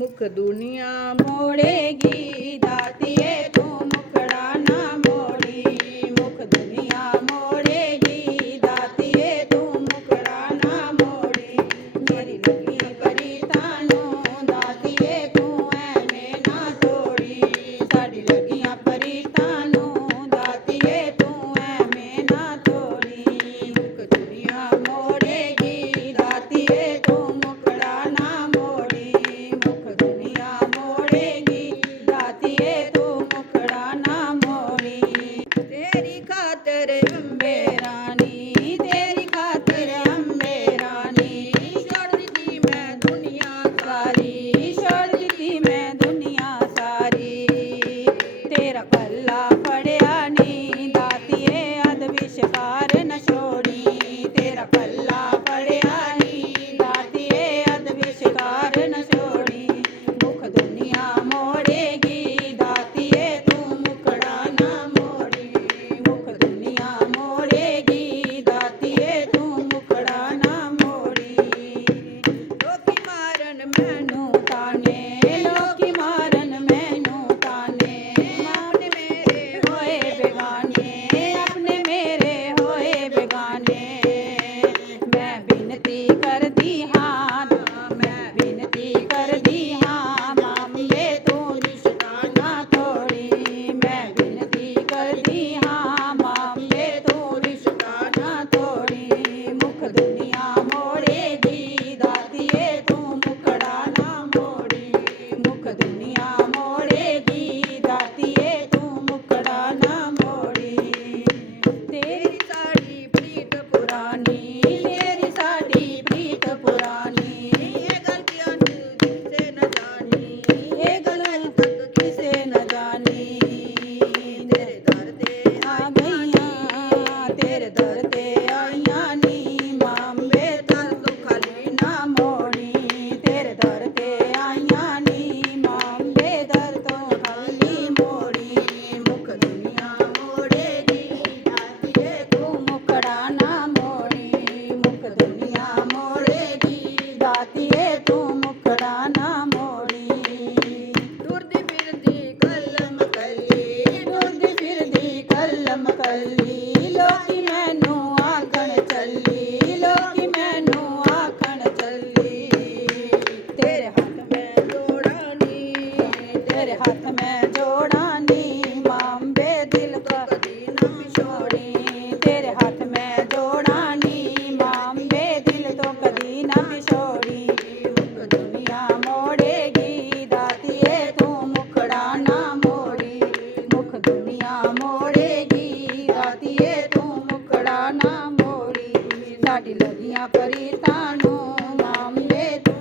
मुख दुनिया मोड़ेगी दातिए तू मुखड़ा ना मोड़ी। मुख दुनिया मोड़ेगी दातिए तू मुखड़ा ना मोड़ी। मेरी लगी परी तानू दातिए तू ऐवें ना तोड़ी। साडी लगियां परी तानू दातिए तू ऐवें ना तोड़ी। मुख दुनिया मोड़ेगी दातिए तू मुखड़ा ना मोड़ी। मुख दुनिया मोड़ेगी दातिए तू मुखड़ा ना मोड़ी। तेरी खातिर अम्बे रानी, तेरी खातिर अम्बे रानी, छोड़ दी मैं दुनिया सारी, छोड़ दी मैं दुनिया सारी। तेरा पल्ला फड़िया नी दातिए अद विशकार न छोड़ी। तेरा पल्ला फड़िया नी दातिए अद विशकार न छोड़ी। मुख दुनिया मोड़ेगी दातिए तू मुखड़ा ना मोड़ी। मुख दुनिया मोड़ेगी दातिए तू मुखड़ा ना मोड़ी। लोकी मारन मैनू ताने, लोकी मारन मैनू ताने, अपने मेरे होए बेगाने, अपने मेरे होए बेगाने। मैं बिनती करदी हां, मैं बिनती करदी हां, मामले तू रिश्ता ना तोड़ी। मैं बिनती करदी हां, मामले तू रिश्ता ना तोड़ी। मुख दुनिया मोड़ेगी दातिए तू मुखड़ा ना मोड़ी। मुख दुनिया मोड़ेगी दातिए तू मुखड़ा ना मोड़ी। तेरी साड़ी प्रीत पुरानी, तेरी साड़ी प्रीत पुरानी, ये गलतियां किसे न जानी, ये गलत किसे न जानी। तेरे दर ते आ गईयां, तेरे दर ते आईयां नी, मामले दर तू खाली ना मोड़ी। तेरे दर ते आईयां नी, मामले दर तो खाली मोड़ी। मुख दुनिया मोड़ेगी दातिए तू मुखड़ा ना मोड़ी। मुख दुनिया मोड़ेगी दातिए तू मुखड़ा ना मोड़ी। टुरदी फिरदी कलम कली, टुरदी फिरदी कलम कली, लोकी मैनू आखण चली, लोकी मैनू आखण चली। तेरे हाथ मैं जोड़ानी, तेरे हाथ मैं जोड़ानी, मामबे दिल तो कदी ना पिछोड़ी। तेरे हाथ मैं जोड़ानी, मामबे दिल तो कदी ना पिछोड़ी। मुख दुनिया मोड़ेगी दातिए तू मुखड़ा ना मोड़ी। मुख दुनिया मोड़ेगी दातिए तू मुखड़ा ना मोड़ी। साडी लगियां परी तानू मामले तू